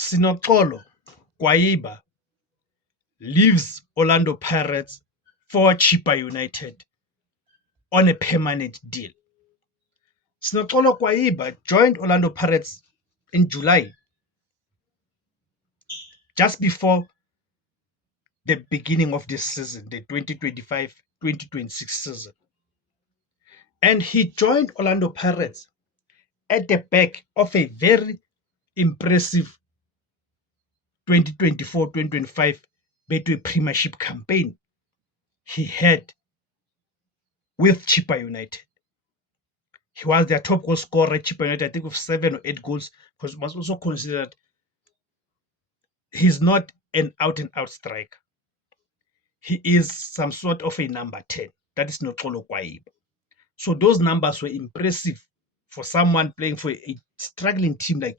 Sinoxolo Gwaiba leaves Orlando Pirates for Chippa United on a permanent deal. Sinoxolo Gwaiba joined Orlando Pirates in July, just before the beginning of this season, the 2025-2026 season. And he joined Orlando Pirates at the back of a very impressive 2024-2025 Betway Premiership campaign he had with Chippa United. He was their top goal scorer at Chippa United, I think with 7 or 8 goals, because must also consider that he's not an out-and-out striker. He is some sort of a number 10. That is Noxolo Gwaiba. So those numbers were impressive for someone playing for a struggling team like